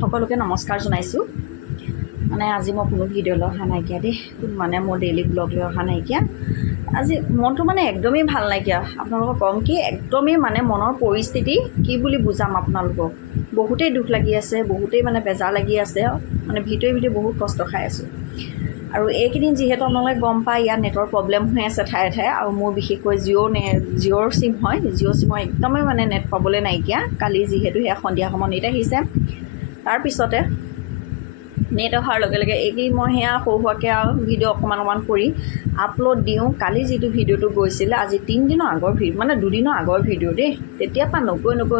সকলোকে নমস্কাৰ জনাইছোঁ। মানে আজি মই কোনো ভিডিঅ'লৈ অহা নাইকিয়া দেই, মানে মোৰ ডেইলি ব্লগ লৈ অহা নাইকিয়া। আজি মনটো মানে একদমেই ভাল নাইকিয়া। আপোনালোকক ক'ম কি, একদমেই মানে মনৰ পৰিস্থিতি কি বুলি বুজাম আপোনালোকক। বহুতেই দুখ লাগি আছে, বহুতেই মানে বেজাৰ লাগি আছে, মানে ভিতৰি বহুত কষ্ট খাই আছোঁ। আৰু এইকেইদিন যিহেতু আপোনালোকে গম পায়, ইয়াত নেটৰ প্ৰব্লেম হৈ আছে ঠায়ে ঠায়ে, আৰু মোৰ বিশেষকৈ জিঅ'ৰ চিম হয়, জিঅ' চিমৰ একদমেই মানে নেট পাবলৈ নাইকিয়া। কালি যিহেতু সেয়া সন্ধিয়া সময়ত নেট আহিছে, তাৰপিছতে নেট অহাৰ লগে লগে এইকেইদিন মই সেয়া সৰু সুৰাকৈ আৰু ভিডিঅ' অকণমান কৰি আপলোড দিওঁ। কালি যিটো ভিডিঅ'টো গৈছিলে, আজি 3 দিনৰ আগৰ মানে 2 দিনৰ আগৰ ভিডিঅ' দেই, তেতিয়াৰ পৰা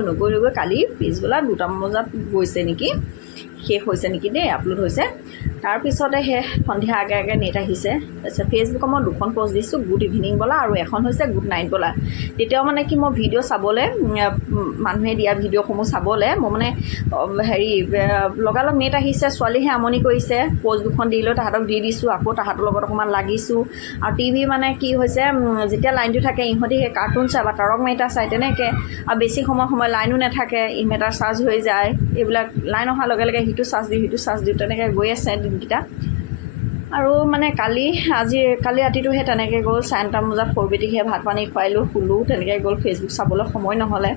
নগৈ কালি পিছবেলা 2টামান বজাত গৈছে নেকি, শেষ হৈছে নেকি দেই, আপলোড হৈছে। তাৰপিছতে সেই সন্ধিয়া আগে নেট আহিছে। তাৰপিছত ফেচবুকত মই 2খন পষ্ট দিছোঁ, গুড ইভিনিং বলা আৰু এখন হৈছে গুড নাইট বলা। তেতিয়াও মানে কি, মই ভিডিঅ' চাবলৈ, মানুহে দিয়া ভিডিঅ'সমূহ চাবলৈ মই মানে লগালগ নেট আহিছে, ছোৱালীহে আমনি কৰিছে, পষ্ট 2খন দি লৈ তাহাঁতক দি দিছোঁ, আকৌ তাহাঁতৰ লগত অকণমান লাগিছোঁ। আৰু টিভি মানে কি হৈছে, যেতিয়া লাইনটো থাকে ইহঁতি সেই কাৰ্টুন চাই বা তাৰক মেহতা চাই তেনেকৈ, আৰু বেছি সময় লাইনো নাথাকে, ইনভাৰ্টাৰ চাৰ্জ হৈ যায়, এইবিলাক লাইন অহাৰ লগে লগে সিটো চাৰ্জ দিওঁ তেনেকৈ গৈ আছে দিনকেইটা। আৰু মানে কালি ৰাতিটো সেই তেনেকৈ গ'ল। 9:30 বজাত সৰু বেটিক সেই ভাত পানী খুৱাইলোঁ, শুলোঁ, তেনেকৈ গ'ল। ফেচবুক চাবলৈ সময় নহ'লে।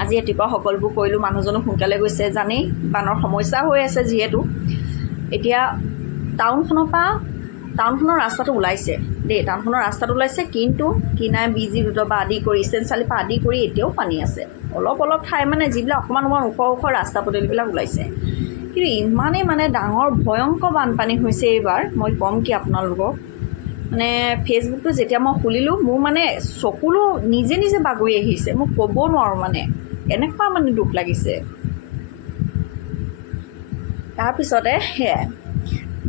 আজি ৰাতিপুৱা সকলোবোৰ কৰিলোঁ। মানুহজনো সোনকালে গৈছে, জানেই বানৰ সমস্যা হৈ আছে যিহেতু। এতিয়া টাউনখনৰ ৰাস্তাটো ওলাইছে দেই, টাউনখনৰ ৰাস্তাটো ওলাইছে, কিন্তু কিনাৰে BG ৰোডৰ পৰা আদি কৰি ষ্টেণ্ড চাৰিআলিৰ পৰা আদি কৰি এতিয়াও পানী আছে। অলপ ঠাই মানে যিবিলাক অকণমান ওখ ৰাস্তা পদূলিবিলাক ওলাইছে, কিন্তু ইমানেই মানে ডাঙৰ ভয়ংকৰ বানপানী হৈছে এইবাৰ। মই ক'ম কি আপোনালোকক, মানে ফেচবুকটো যেতিয়া মই খুলিলোঁ, মোৰ মানে চকুলো নিজে বাগৰি আহিছে, মই ক'ব নোৱাৰোঁ, মানে এনেকুৱা মানে দুখ লাগিছে। তাৰপিছতে সেয়াই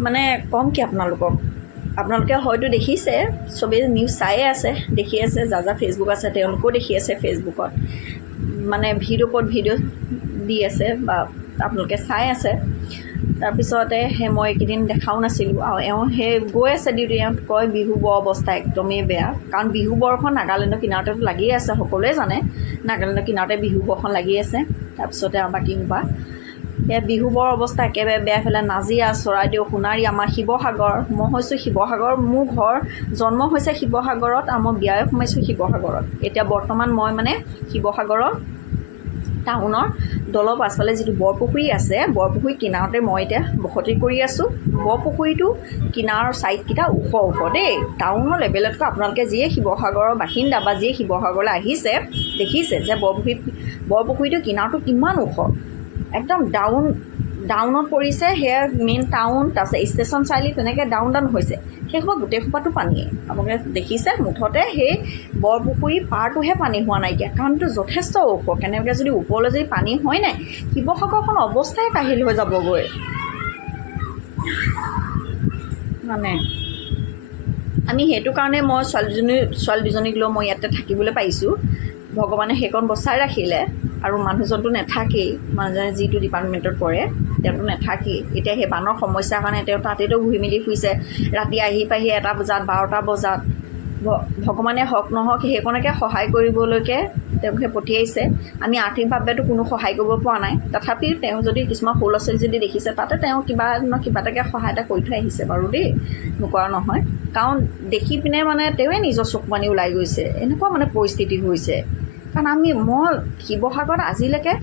মানে ক'ম কি আপোনালোকে হয়তো দেখিছে, চবেই নিউজ চায়ে আছে, দেখি আছে, যাৰ ফেচবুক আছে তেওঁলোকেও দেখি আছে। ফেচবুকত মানে ভিডিঅ' দি আছে বা আপোনালোকে চাই আছে। তাৰপিছতে মই এইকেইদিন দেখাও নাছিলোঁ, আৰু সেই গৈ আছে ডিউটি। কয় বিহু বৰ অৱস্থা একদমেই বেয়া, কাৰণ বিহু বৰখন নাগালেণ্ডৰ কিনাৰতেতো লাগিয়ে আছে, সকলোৱে জানে নাগালেণ্ডৰ কিনাৰতে বিহু বৰখন লাগি আছে। তাৰপিছতে বাকী সোপা সেয়া বিহু বৰ অৱস্থা একেবাৰে বেয়া। এইফালে নাজিৰা, চৰাইদেউ, সোণাৰী, আমাৰ শিৱসাগৰ। মই হৈছোঁ শিৱসাগৰ, মোৰ ঘৰ জন্ম হৈছে শিৱসাগৰত, আৰু মই বিয়াই সোমাইছোঁ শিৱসাগৰত। এতিয়া বৰ্তমান মই মানে শিৱসাগৰৰ টাউনৰ দলৰ পাছফালে যিটো বৰপুখুৰী আছে, বৰপুখুৰী কিনাৰতে মই এতিয়া বসতি কৰি আছোঁ। বৰপুখুৰীটো কিনাৰৰ ছাইডকেইটা ওখ দেই, টাউনৰ লেভেলতকৈ। আপোনালোকে যিয়ে শিৱসাগৰৰ বাসিন্দা বা যিয়ে শিৱসাগৰলৈ আহিছে দেখিছে যে বৰপুখুৰীটো কিনাৰটো কিমান ওখ, একদম ডাউনত পৰিছে। সেয়া মেইন টাউন, তাৰপিছত ষ্টেচন চাৰিআলি, তেনেকৈ ডাউন হৈছে। সেই সোপা গোটেই সোপাটো পানীয়ে আপোনালোকে দেখিছে। মুঠতে সেই বৰপুখুৰী পাৰটোহে পানী হোৱা নাইকিয়া, কাৰণটো যথেষ্ট ওখ। কেনেকৈ যদি ওপৰলৈ যদি পানী হয় নাই, শিৱসাগৰখন অৱস্থাই কাহিল হৈ যাবগৈ। মানে আমি সেইটো কাৰণে মই ছোৱালী দুজনীক লৈ মই ইয়াতে থাকিবলৈ পাৰিছোঁ। ভগৱানে সেইকণ বচাই ৰাখিলে, আৰু মানুহজনটো নাথাকেই, মানুহজনে যিটো ডিপাৰ্টমেণ্টত পৰে তেওঁতো নাথাকেই। এতিয়া সেই বানৰ সমস্যাৰ কাৰণে তেওঁ তাতেতো ঘূৰি মেলি ফুৰিছে। ৰাতি আহি পাহি 1টা বজাত, 12টা বজাত। ভগৱানে হওক নহওক সেইকণকে সহায় কৰিবলৈকে তেওঁক সেই পঠিয়াইছে। আমি আৰ্থিকভাৱেতো কোনো সহায় কৰিব পৰা নাই, তথাপিও তেওঁ যদি কিছুমান সৰু ল'ৰা ছোৱালী যদি দেখিছে, তাতে তেওঁ কিবা এটাকে সহায় এটা কৰি থৈ আহিছে বাৰু দেই, নকৰা নহয়। কাৰণ দেখি পিনে মানে তেওঁৱে নিজৰ চকু পানী ওলাই গৈছে, এনেকুৱা মানে পৰিস্থিতি হৈছে। কাৰণ মই শিৱসাগৰত আজিলৈকে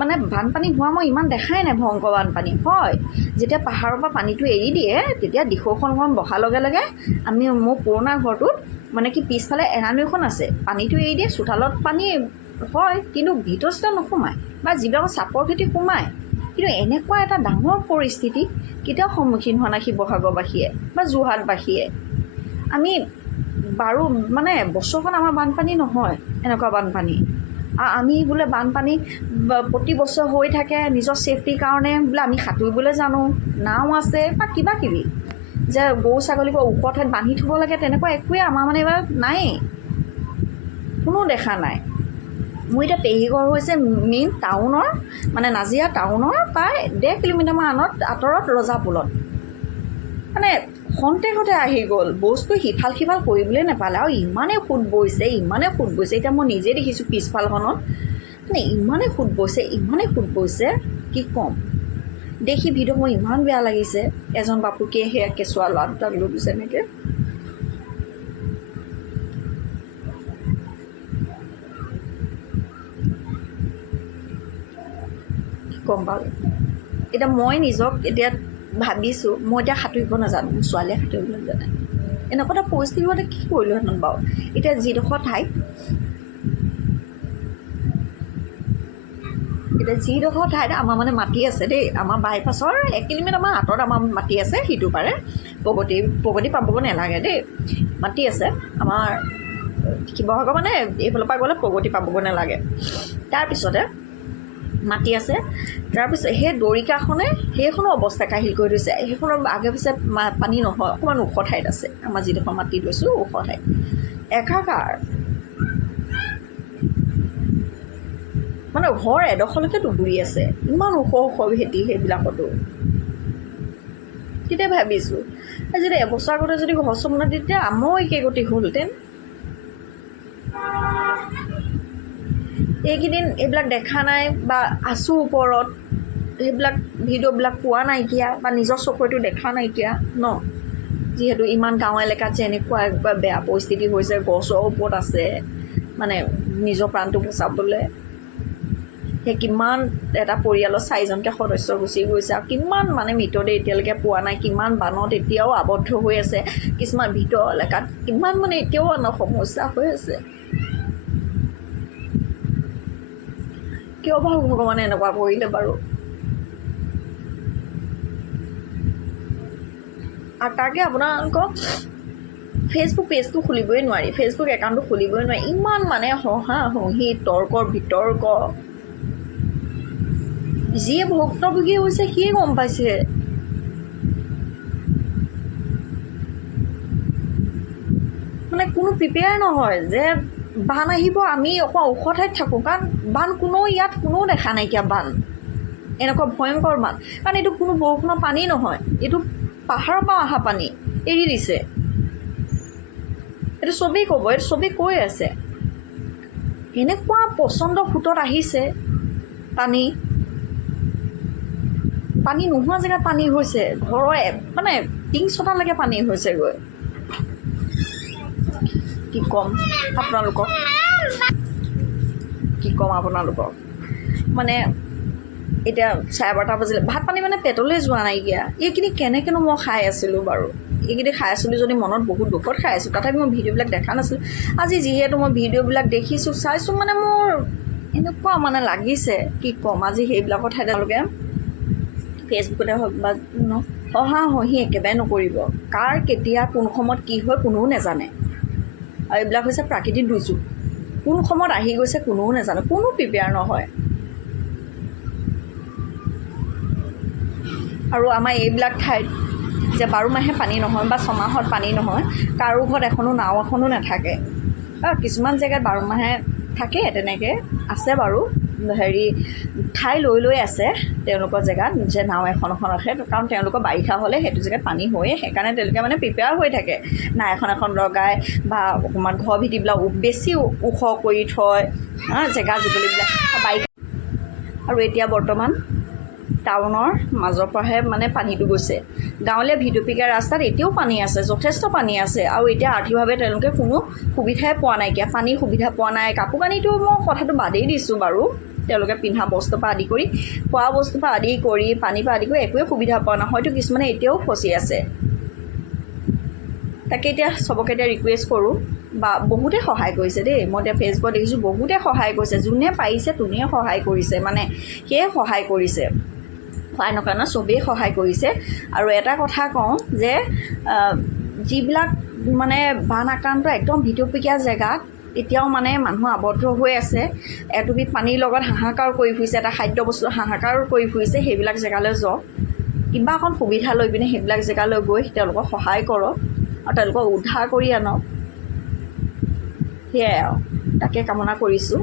মানে বানপানী হোৱা মই ইমান দেখাই নাই। ভয়ংকৰ বানপানী হয় যেতিয়া পাহাৰৰ পৰা পানীটো এৰি দিয়ে, তেতিয়া দিখৌখন বহাৰ লগে লগে মোৰ পুৰণা ঘৰটোত মানে কি পিছফালে এৰানৈখন আছে, পানীটো এৰি দিয়ে, চোতালত পানী হয়, কিন্তু ভিতৰত নোসোমায়, বা যিবিলাক চাপৰ খেতি সোমায়। কিন্তু এনেকুৱা এটা ডাঙৰ পৰিস্থিতি কেতিয়াও সন্মুখীন হোৱা নাই শিৱসাগৰবাসীয়ে বা যোৰহাটবাসীয়ে। আমি বাৰু মানে বছৰখন আমাৰ বানপানী নহয়, এনেকুৱা বানপানী। আমি বোলে বানপানী প্ৰতি বছৰ হৈ থাকে, নিজৰ ছেফটিৰ কাৰণে বোলে আমি সাঁতুৰিবলৈ জানো, নাও আছে বা কিবা কিবি, যে গৰু ছাগলীবোৰ ওখ ঠাইত বান্ধি থ'ব লাগে, তেনেকুৱা একোৱেই আমাৰ মানে এইবাৰ নায়েই, কোনো দেখা নাই। মোৰ এতিয়া পেহীঘৰ হৈছে মেইন টাউনৰ, মানে নাজিৰা টাউনৰ প্ৰায় 1.5 কিলোমিটাৰমান আঁতৰত ৰজাপুলত। মানে খন্তেকতে আহি গ'ল, বস্তু সিফাল কৰিবলৈ নাপালে, আৰু ইমানেই সোঁত বৈছে। এতিয়া মই নিজে দেখিছোঁ পিছফালখনত, মানে ইমানেই সোঁত বৈছে কি ক'ম। দেখি ভিডিঅ' মোৰ ইমান বেয়া লাগিছে এজন বাপুকে সেয়া কেঁচুৱা ল'ৰা দুটাক লৈ গৈছে এনেকৈ গম পালোঁ এতিয়া মই নিজক এতিয়া ভাবিছোঁ মই এতিয়া সাঁতুৰিব নাজানো মোৰ ছোৱালীয়ে সাঁতুৰিব নাজানে এনেকুৱা এটা পৰিস্থিতি হোৱাতে কি কৰিলোহেঁতেন বাৰু এতিয়া যিডোখৰ ঠাইত আমাৰ মানে মাটি আছে দেই আমাৰ বাইপাছৰ 1 কিলোমিটাৰমান আঁতৰত আমাৰ মাটি আছে সিটো পাৰে প্ৰগতি পাবগৈ নালাগে দেই মাটি আছে আমাৰ শিৱসাগৰ মানে এইফালৰ পৰা গ'লে প্ৰগতি পাবগৈ নালাগে তাৰপিছতে মাটি আছে তাৰপিছত সেই দৰিকাখনে সেইখনো অৱস্থা কাহিল কৰি থৈছে সেইখনৰ আগে পিছে পানী নহয় অকণমান ওখ ঠাইত আছে আমাৰ যিডোখৰ মাটি লৈছোঁ ওখ ঠাইত একাকাৰ মানে ঘৰ এডোখৰলৈকে ডুবুৰি আছে ইমান ওখ ভেটি সেইবিলাকতো তেতিয়া ভাবিছোঁ যদি এবছৰ আগতে যদি ঘৰ চব বনাই তেতিয়া আমাৰ একে গতি হ'লহেঁতেন এইকেইদিন এইবিলাক দেখা নাই বা আছোঁ ওপৰত সেইবিলাক ভিডিঅ'বিলাক পোৱা নাইকিয়া বা নিজৰ চকুৰেতো দেখা নাইকিয়া ন যিহেতু ইমান গাঁও এলেকাত যে এনেকুৱা বেয়া পৰিস্থিতি হৈছে গছৰ ওপৰত আছে মানে নিজৰ প্ৰাণটো বচাবলৈ সেই কিমান এটা পৰিয়ালৰ 4জনকৈ সদস্য গুচি গৈছে আৰু কিমান মানে মৃতদেহ এতিয়ালৈকে পোৱা নাই কিমান বানত এতিয়াও আবদ্ধ হৈ আছে কিছুমান ভিতৰ এলেকাত কিমান মানে এতিয়াও সমস্যা হৈ আছে কিয় বাৰু ভগৱানে এনেকুৱা কৰিলে বাৰু আৰু তাকে আপোনালোকক ফেচবুক পেজটো খুলিবই নোৱাৰি ফেচবুক একাউণ্টটো খুলিবই নোৱাৰি ইমান মানে হহি তৰ্কৰ বিতৰ্ক যিয়ে ভুক্তভোগী হৈছে সিয়ে গম পাইছে মানে কোনো প্ৰিপেয়াৰ নহয় যে বান আহিব আমি অকণমান ওখ ঠাইত থাকোঁ কাৰণ বান ইয়াত কোনেও দেখা নাইকিয়া বান এনেকুৱা ভয়ংকৰ বান কাৰণ এইটো কোনো বৰষুণৰ পানী নহয় এইটো পাহাৰৰ পৰা অহা পানী এৰি দিছে এইটো চবেই ক'ব এইটো চবেই কৈ আছে এনেকুৱা প্ৰচণ্ড সোঁতত আহিছে পানী নোহোৱা জেগাত পানী হৈছে ঘৰৰ মানে টিং ছটালৈকে পানী হৈছেগৈ কি ক'ম আপোনালোকক মানে এতিয়া 12:30 বাজিলে ভাত পানী মানে পেটলৈ যোৱা নাইকিয়া এইখিনি কেনেকৈনো মই খাই আছিলোঁ বাৰু এইখিনি খাই আছিলোঁ যদি মনত বহুত দুখত খাই আছোঁ তথাপি মই ভিডিঅ'বিলাক দেখা নাছিলোঁ আজি যিহেতু মই ভিডিঅ'বিলাক দেখিছোঁ চাইছোঁ মানে মোৰ এনেকুৱা মানে লাগিছে কি ক'ম আজি সেইবিলাকৰ ঠাইত তেওঁলোকে ফেচবুকতে হওক বা হহি একেবাৰে নকৰিব কাৰ কেতিয়া কোন সময়ত কি হয় কোনেও নাজানে আৰু এইবিলাক হৈছে প্ৰাকৃতিক দুৰ্যোগ কোন সময়ত আহি গৈছে কোনেও নাজানে কোনো প্ৰিপেয়াৰ নহয় আৰু আমাৰ এইবিলাক ঠাইত যে 12 মাহে পানী নহয় বা 6 মাহত পানী নহয় কাৰো ঘৰত নাও এখনো নাথাকে আৰু কিছুমান জেগাত 12 মাহে থাকে তেনেকৈ আছে বাৰু ঠাই লৈ আছে তেওঁলোকৰ জেগাত যে নাও এখন ৰাখে কাৰণ তেওঁলোকৰ বাৰিষা হ'লে সেইটো জেগাত পানী হয়ে সেইকাৰণে তেওঁলোকে মানে প্ৰিপেয়াৰ হৈ থাকে নাও এখন লগাই বা অকণমান ঘৰ ভিটিবিলাক বেছি ওখ কৰি থয় জেগা জুগলিবিলাক বাৰিষা আৰু এতিয়া বৰ্তমান টাউনৰ মাজৰ পৰাহে মানে পানীটো গৈছে গাঁৱলীয়া ভিতৰুৱা ৰাস্তাত এতিয়াও পানী আছে যথেষ্ট পানী আছে আৰু এতিয়া আৰ্থিকভাৱে তেওঁলোকে কোনো সুবিধাই পোৱা নাইকিয়া পানীৰ সুবিধা পোৱা নাই কাপোৰ কানিটো মই কথাটো বাদেই দিছোঁ বাৰু তেওঁলোকে পিন্ধা বস্তুৰ পৰা আদি কৰি খোৱা বস্তুৰ পৰা আদি কৰি পানীৰ পৰা আদি কৰি একোৱে সুবিধা পোৱা নাই হয়তো কিছুমানে এতিয়াও ফচি আছে তাকে এতিয়া চবকে এতিয়া ৰিকুৱেষ্ট কৰোঁ বা বহুতে সহায় কৰিছে দেই মই এতিয়া ফেচবুকত দেখিছোঁ বহুতে সহায় কৰিছে যোনে পাৰিছে তোনে সহায় কৰিছে মানে সেয়ে সহায় কৰিছে সহায় নকৰা নহয় চবেই সহায় কৰিছে আৰু এটা কথা কওঁ যে যিবিলাক মানে বান আক্ৰান্ত একদম ভিতৰুৱা জেগাত এতিয়াও মানে মানুহ আবদ্ধ হৈ আছে এটুপি পানীৰ লগত হাহাকাৰ কৰি ফুৰিছে এটা খাদ্য বস্তু হাহাকাৰ কৰি ফুৰিছে সেইবিলাক জেগালৈ যাওক কিবা এখন সুবিধা লৈ পিনে সেইবিলাক জেগালৈ গৈ তেওঁলোকক সহায় কৰক আৰু তেওঁলোকক উদ্ধাৰ কৰি আনক সেয়াই আৰু তাকে কামনা কৰিছোঁ